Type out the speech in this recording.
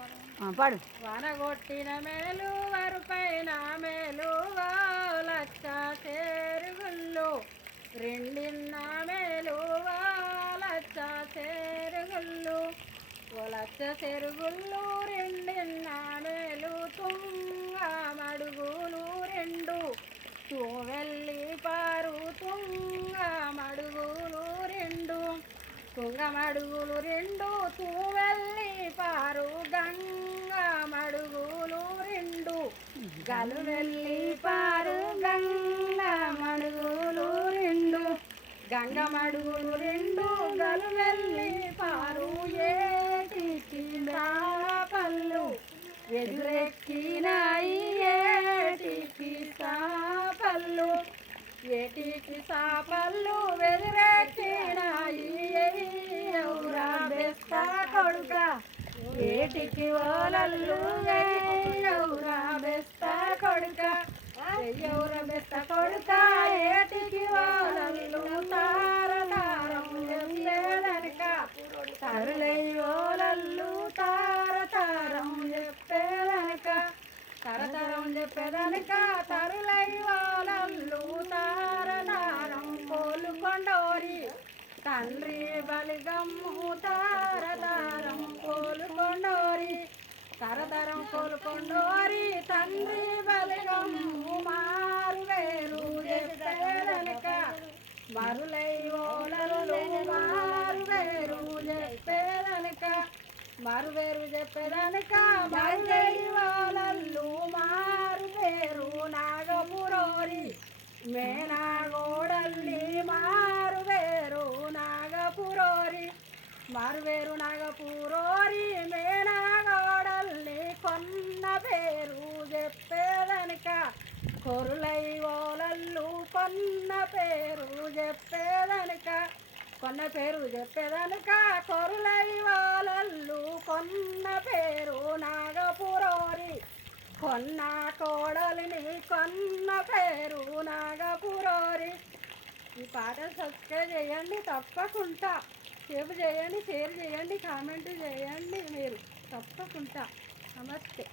పాడు. వనగొట్టిన మేలు వరుపైన మేలు లచ్చ చేరుగుళ్ళు రెండిన్న మేలు లచ్చ చేరుగుళ్ళు లచ్చ చెరుగుళ్ళు రెండిన్న మేలు తుంగ మడుగులు రెండు తూవెల్లి పారు తుంగ మడుగులు రెండు తుంగ మడుగులు రెండు తూవెల్లి పారు గంగ మడుగులు రెండు గలువెల్లి పారు గంగ మడుగులు రెండు గంగ మడుగులు రెండు గలువెల్లి పారు ఏటికి పళ్ళు ఎదురెక్కినాయి ఏటికి సాపళ్ళు ఏటికి సాపళ్ళు ఎదురెక్కినాయి ఎవరా బెస్త కొడుక ఏటికి ఓలల్లు ఎవరా బెస్త కొడుక ఎవరా బెస్త కొడుక ఏటికి ఓలల్లు తారతారం చెప్పేదనక తరులై ఓలల్లు తారతారం చెప్పేదనక తరతరం చెప్పేదనక తరులై ఓలల్లు తారతారం కోలుకొండోరి తండ్రి బలిగమ్ము తారతారం కోలుకొండోరి తరతరం కోలుకొండోరి తండ్రి బలిగమ్ము మారు వేరు చెప్పేదనక మరులై ఓలల్లు మారు వేరు చెప్పేదనక మారు వేరు చెప్పేదనక మరులై ఓలల్లు మారు వేరు నాగపురోరి మేనాగోడల్లి మారు వేరు నాగపురోరి మారు వేరు నాగపురోరి మేనాగోడల్లి కొన్న పేరు చెప్పేదనక కొరులై ఓలల్లు కొన్న పేరు చెప్పేదనక కొన్న పేరు చెప్పేదనక కొరులై ఓలల్లు కొన్న పేరు నాగపురోరి కొన్న కోడలిని కొన్న పేరు నాగపురోరి. ఈ పాట సబ్స్క్రైబ్ చేయండి తప్పకుండా, సేవ్ చేయండి, షేర్ చేయండి, కామెంట్ చేయండి మీరు తప్పకుండా. నమస్తే.